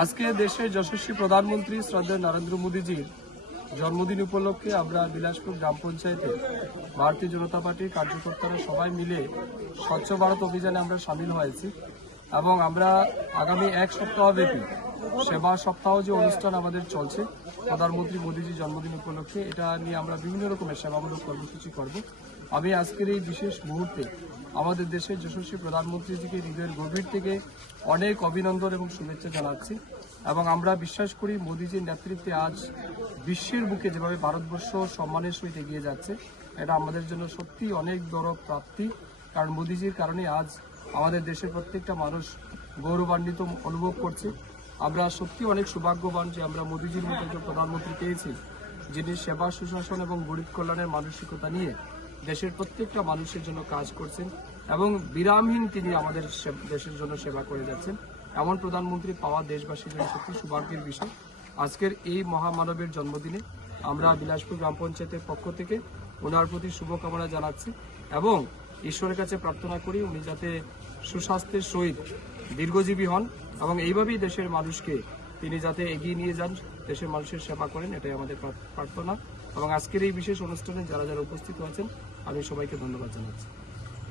আজকে দেশের যশস্বী প্রধানমন্ত্রী শ্রদ্ধেয় নরেন্দ্র মোদীজির জন্মদিন উপলক্ষে আমরা বিলাসপুর গ্রাম পঞ্চায়েতে ভারতীয় জনতা পার্টির কার্যকর্তারা সবাই মিলে স্বচ্ছ ভারত অভিযানে আমরা সামিল হয়েছি এবং আমরা আগামী এক সপ্তাহব্যাপী সেবা সপ্তাহ যে অনুষ্ঠান আমাদের চলছে প্রধানমন্ত্রী মোদীজির জন্মদিন উপলক্ষে, এটা নিয়ে আমরা বিভিন্ন রকমের সেবামূলক কর্মসূচি করব। আমি আজকের এই বিশেষ মুহূর্তে আমাদের দেশের যশস্বী প্রধানমন্ত্রীজিকে হৃদয়ের গভীর থেকে অনেক অভিনন্দন এবং শুভেচ্ছা জানাচ্ছি এবং আমরা বিশ্বাস করি মোদীজির নেতৃত্বে আজ বিশ্বের বুকে যেভাবে ভারতবর্ষ সম্মানের সহিত এগিয়ে যাচ্ছে, এটা আমাদের জন্য সত্যি অনেক বড় প্রাপ্তি। কারণ মোদীজির কারণে আজ আমাদের দেশের প্রত্যেকটা মানুষ গৌরবান্বিত অনুভব করছে। আমরা সত্যি অনেক সৌভাগ্যবান যে আমরা মোদীজির মতো একজন প্রধানমন্ত্রী পেয়েছি, যিনি সেবা সুশাসন এবং গরিব কল্যাণের মানসিকতা নিয়ে দেশের প্রত্যেকটা মানুষের জন্য কাজ করছেন এবং বিরামহীন তিনি আমাদের দেশের জন্য সেবা করে যাচ্ছেন। এমন প্রধানমন্ত্রী পাওয়া দেশবাসীর জন্য সত্যি সৌভাগ্যের বিষয়। আজকের এই মহামানবের জন্মদিনে আমরা বিলাসপুর গ্রাম পঞ্চায়েতের পক্ষ থেকে ওনার প্রতি শুভকামনা জানাচ্ছি এবং ঈশ্বরের কাছে প্রার্থনা করি উনি যাতে সুস্বাস্থ্যের সহিত দীর্ঘজীবী হন এবং এইভাবেই দেশের মানুষকে তিনি যাতে এগিয়ে নিয়ে যান, দেশের মানুষের সেবা করেন, এটাই আমাদের প্রার্থনা। এবং আজকের এই বিশেষ অনুষ্ঠানে যারা যারা উপস্থিত আছেন আমি সবাইকে ধন্যবাদ জানাচ্ছি।